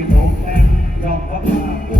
ที่ผมแดงยอมรับว่า